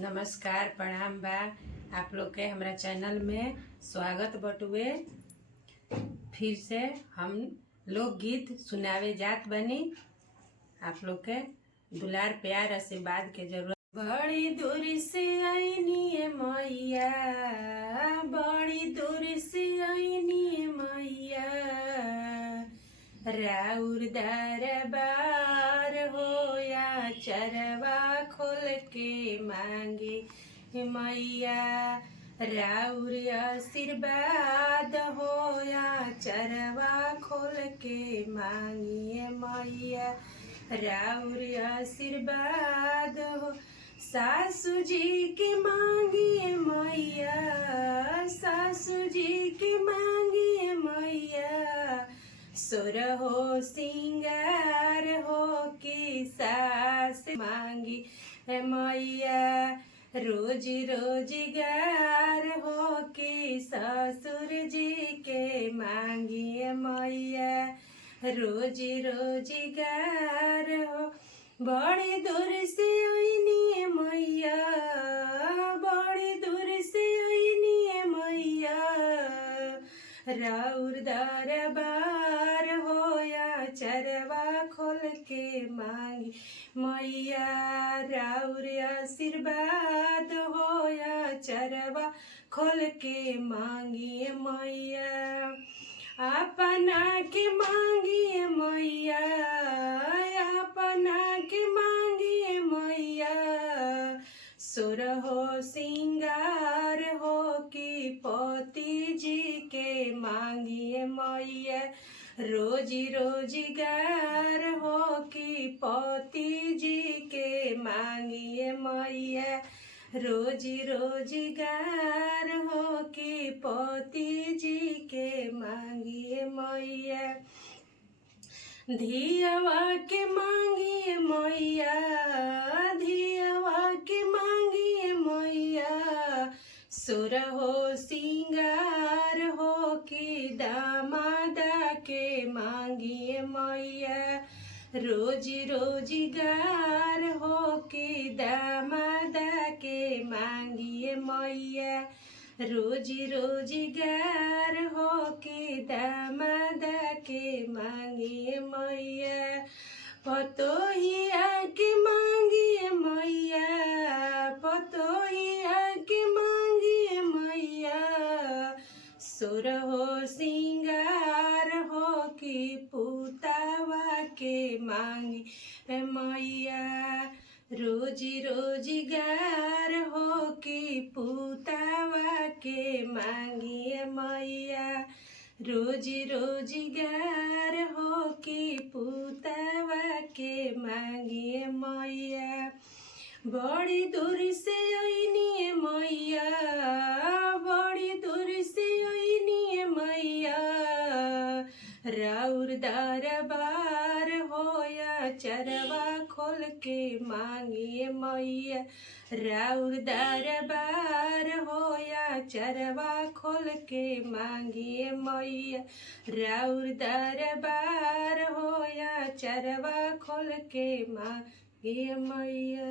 नमस्कार, प्रणाम बा। आप लोग के हमरा चैनल में स्वागत बटुए। फिर से हम लोकगीत सुनावे जात बनी। आप लोग के दुलार प्यार आशीर्वाद के जरूरत। बड़ी दूर से आईनी मैया, बड़ी दूर से आईनी मैया, राउर दरबार हो या चरवा खोल के मांगे मैया, राउर आशीर्वाद हो या चरवा खोल के मांगिए मैया, राउर आशीर्वाद हो। सासू जी के मांगिए मैया, सासू जी के मांगिए मैया, सुर हो सिंगार हो कि सास मांगी मैया, रोजी रोजगार हो कि ससुर जी के मांगिए मैया, रोजी रोजगार हो। बड़ी दूर से आईनी मैया, बड़ी दूर से आईनी मैया, राउर दरबार हो या चरवा खोल के मांगी मैया, राउर आशीर्वाद हो या चरवा खोल के मांगी मैया, अपना के मांगी मैया, अपना के मांगी मैया, सुर हो सिंगार हो कि पति जी के मांगिए मैया, रोजी रोजगार हो कि पति जी के मांगिए मैया, रोजी रोजगार हो कि पति जी के मांगिए मैया, धियावा के मांगिए मैया, धियावा के मांगिए मैया, सुर हो सिंगार हो कि दामादा के मांगिए मैया, रोजी रोजगार हो कि दामादा के मांगिए मैया, रोजी रोजगार हो कि दामादा के मांगिए मैया, पतोहिया के मांगिए मैया, पतोहिया के मांगिए मैया, सुर हो सिंगार हो कि पुतावा के मांगी मैया, रोजी रोजगार हो कि पुतावा के मांगिए मैया, रोजी रोजगार हो कि पुतावा के मांगिए मैया, बड़ी दूर से आईनी मैया, बड़ी दूर से आईनी मैया, राउर दरबार हो या चरवा खोल के मांगिए मैया, राउर दरबार हो या चरवा खोल के मांगिए मैया, राउर दरबार हो या चरवा खोल के मांगिए मैया।